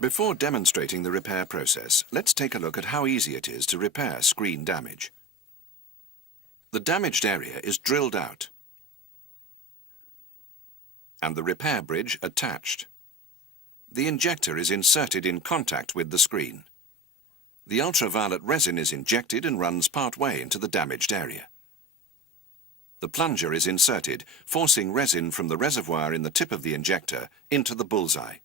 Before demonstrating the repair process, let's take a look at how easy it is to repair screen damage. The damaged area is drilled out and the repair bridge attached. The injector is inserted in contact with the screen. The ultraviolet resin is injected and runs part way into the damaged area. The plunger is inserted, forcing resin from the reservoir in the tip of the injector into the bullseye.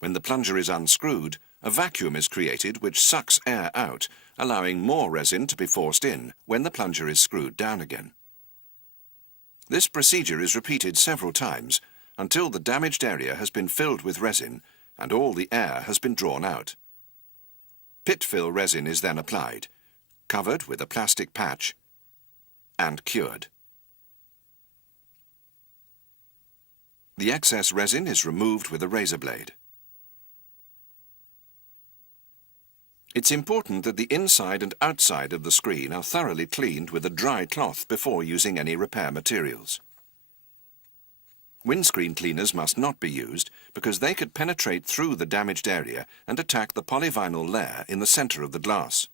When the plunger is unscrewed, a vacuum is created which sucks air out, allowing more resin to be forced in when the plunger is screwed down again. This procedure is repeated several times until the damaged area has been filled with resin and all the air has been drawn out. Pit-fill resin is then applied, covered with a plastic patch, and cured. The excess resin is removed with a razor blade. It's important that the inside and outside of the screen are thoroughly cleaned with a dry cloth before using any repair materials. Windscreen cleaners must not be used because they could penetrate through the damaged area and attack the polyvinyl layer in the center of the glass.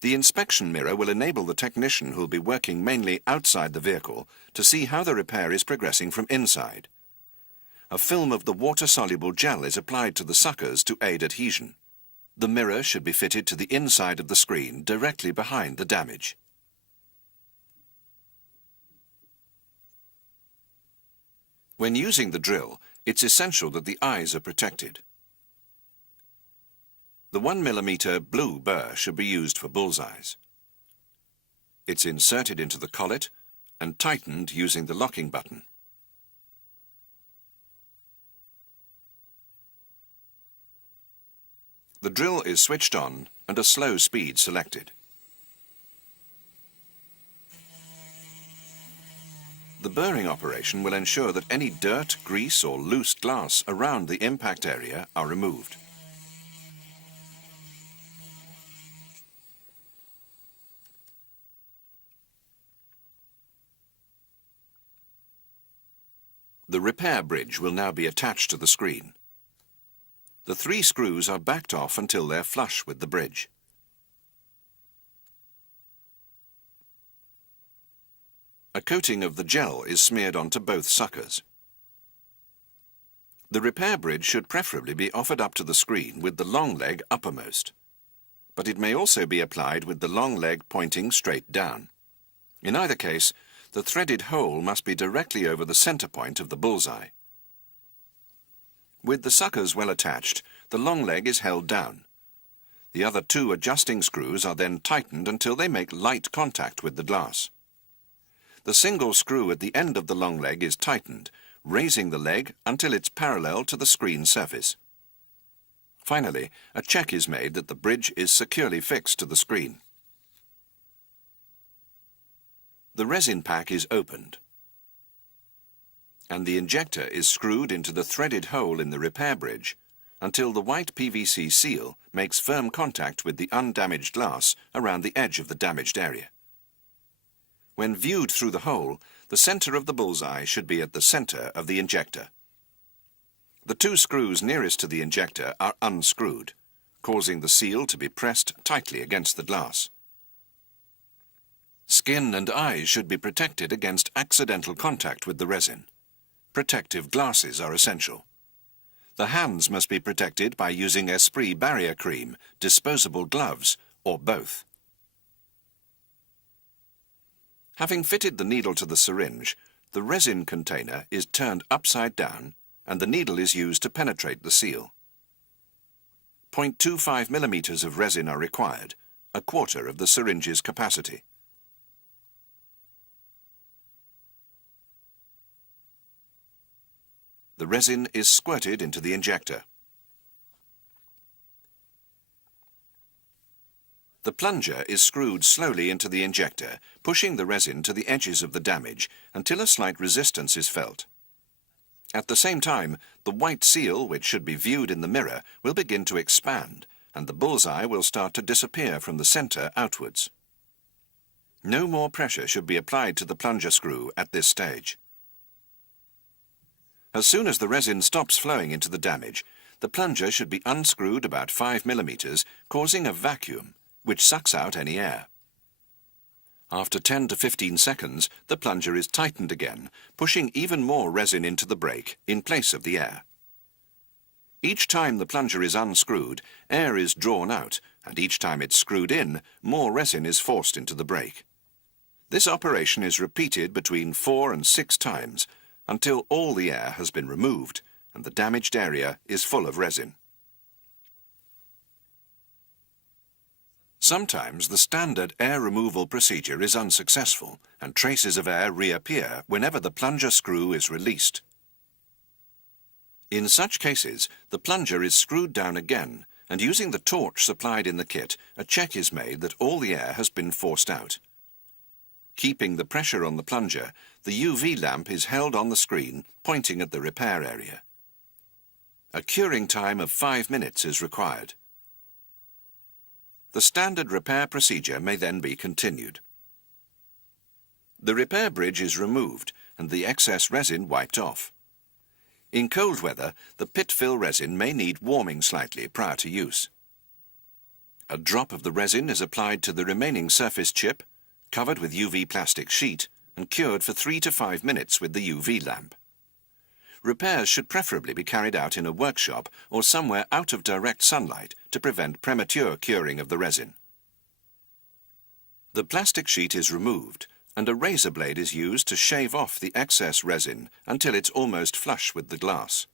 The inspection mirror will enable the technician who will be working mainly outside the vehicle to see how the repair is progressing from inside. A film of the water-soluble gel is applied to the suckers to aid adhesion. The mirror should be fitted to the inside of the screen directly behind the damage. When using the drill, it's essential that the eyes are protected. The 1 mm blue burr should be used for bullseyes. It's inserted into the collet and tightened using the locking button. The drill is switched on and a slow speed selected. The burring operation will ensure that any dirt, grease or loose glass around the impact area are removed. The repair bridge will now be attached to the screen. The 3 screws are backed off until they're flush with the bridge. A coating of the gel is smeared onto both suckers. The repair bridge should preferably be offered up to the screen with the long leg uppermost, but it may also be applied with the long leg pointing straight down. In either case, the threaded hole must be directly over the center point of the bullseye. With the suckers well attached, the long leg is held down. The other 2 adjusting screws are then tightened until they make light contact with the glass. The single screw at the end of the long leg is tightened, raising the leg until it's parallel to the screen surface. Finally, a check is made that the bridge is securely fixed to the screen. The resin pack is opened, and the injector is screwed into the threaded hole in the repair bridge until the white PVC seal makes firm contact with the undamaged glass around the edge of the damaged area. When viewed through the hole, the center of the bullseye should be at the center of the injector. The 2 screws nearest to the injector are unscrewed, causing the seal to be pressed tightly against the glass. Skin and eyes should be protected against accidental contact with the resin. Protective glasses are essential. The hands must be protected by using Esprit barrier cream, disposable gloves, or both. Having fitted the needle to the syringe, the resin container is turned upside down and the needle is used to penetrate the seal. 0.25 millimeters of resin are required, a quarter of the syringe's capacity. The resin is squirted into the injector. The plunger is screwed slowly into the injector, pushing the resin to the edges of the damage until a slight resistance is felt. At the same time, the white seal, which should be viewed in the mirror, will begin to expand, and the bullseye will start to disappear from the center outwards. No more pressure should be applied to the plunger screw at this stage. As soon as the resin stops flowing into the damage, the plunger should be unscrewed about 5 mm, causing a vacuum, which sucks out any air. After 10 to 15 seconds, the plunger is tightened again, pushing even more resin into the break in place of the air. Each time the plunger is unscrewed, air is drawn out, and each time it's screwed in, more resin is forced into the break. This operation is repeated between 4 and 6 times, until all the air has been removed and the damaged area is full of resin. Sometimes the standard air removal procedure is unsuccessful and traces of air reappear whenever the plunger screw is released. In such cases, the plunger is screwed down again, and using the torch supplied in the kit, a check is made that all the air has been forced out. Keeping the pressure on the plunger, the UV lamp is held on the screen, pointing at the repair area. A curing time of 5 minutes is required. The standard repair procedure may then be continued. The repair bridge is removed and the excess resin wiped off. In cold weather, the pit fill resin may need warming slightly prior to use. A drop of the resin is applied to the remaining surface chip, covered with UV plastic sheet, and cured for 3 to 5 minutes with the UV lamp. Repairs should preferably be carried out in a workshop or somewhere out of direct sunlight to prevent premature curing of the resin. The plastic sheet is removed, and a razor blade is used to shave off the excess resin until it's almost flush with the glass.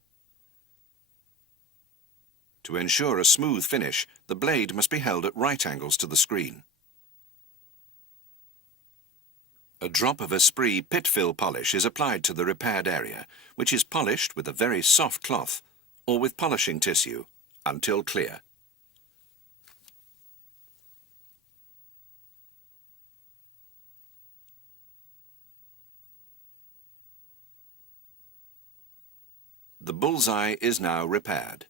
To ensure a smooth finish, the blade must be held at right angles to the screen. A drop of Esprit pit fill polish is applied to the repaired area, which is polished with a very soft cloth or with polishing tissue until clear. The bullseye is now repaired.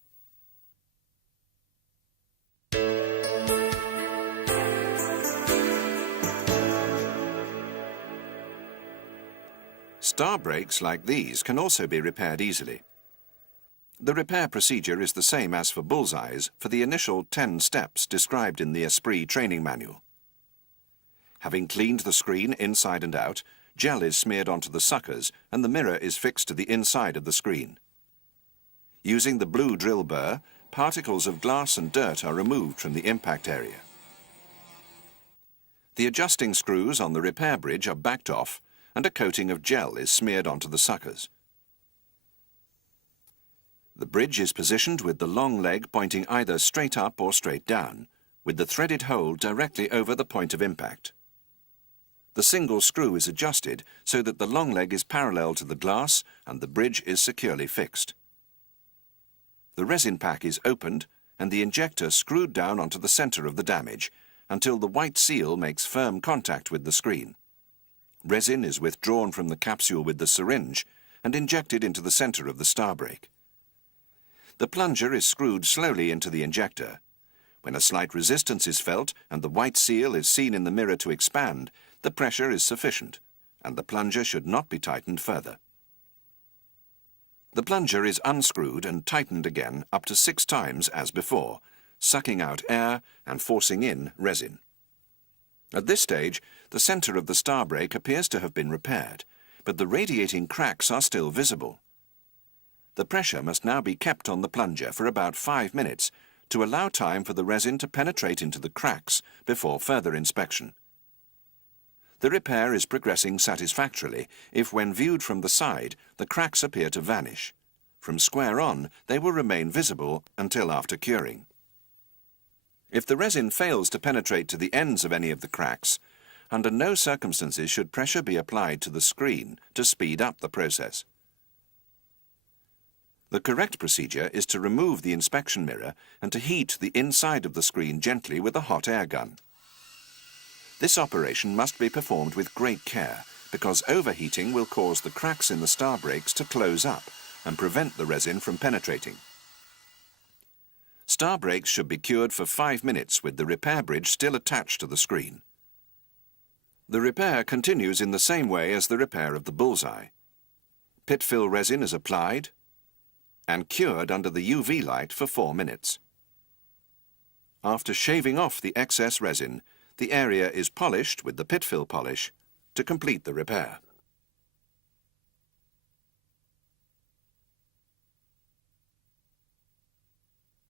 Star breaks like these can also be repaired easily. The repair procedure is the same as for bullseyes for the initial 10 steps described in the Esprit training manual. Having cleaned the screen inside and out, gel is smeared onto the suckers and the mirror is fixed to the inside of the screen. Using the blue drill burr, particles of glass and dirt are removed from the impact area. The adjusting screws on the repair bridge are backed off, and a coating of gel is smeared onto the suckers. The bridge is positioned with the long leg pointing either straight up or straight down, with the threaded hole directly over the point of impact. The single screw is adjusted so that the long leg is parallel to the glass and the bridge is securely fixed. The resin pack is opened and the injector screwed down onto the center of the damage until the white seal makes firm contact with the screen. Resin is withdrawn from the capsule with the syringe and injected into the center of the star break. The plunger is screwed slowly into the injector. When a slight resistance is felt and the white seal is seen in the mirror to expand, the pressure is sufficient, and the plunger should not be tightened further. The plunger is unscrewed and tightened again up to 6 times as before, sucking out air and forcing in resin. At this stage, the center of the star break appears to have been repaired, but the radiating cracks are still visible. The pressure must now be kept on the plunger for about 5 minutes to allow time for the resin to penetrate into the cracks before further inspection. The repair is progressing satisfactorily if, when viewed from the side, the cracks appear to vanish. From square on, they will remain visible until after curing. If the resin fails to penetrate to the ends of any of the cracks, under no circumstances should pressure be applied to the screen to speed up the process. The correct procedure is to remove the inspection mirror and to heat the inside of the screen gently with a hot air gun. This operation must be performed with great care because overheating will cause the cracks in the star breaks to close up and prevent the resin from penetrating. Star breaks should be cured for 5 minutes with the repair bridge still attached to the screen. The repair continues in the same way as the repair of the bullseye. Pit fill resin is applied and cured under the UV light for 4 minutes. After shaving off the excess resin, the area is polished with the pit fill polish to complete the repair.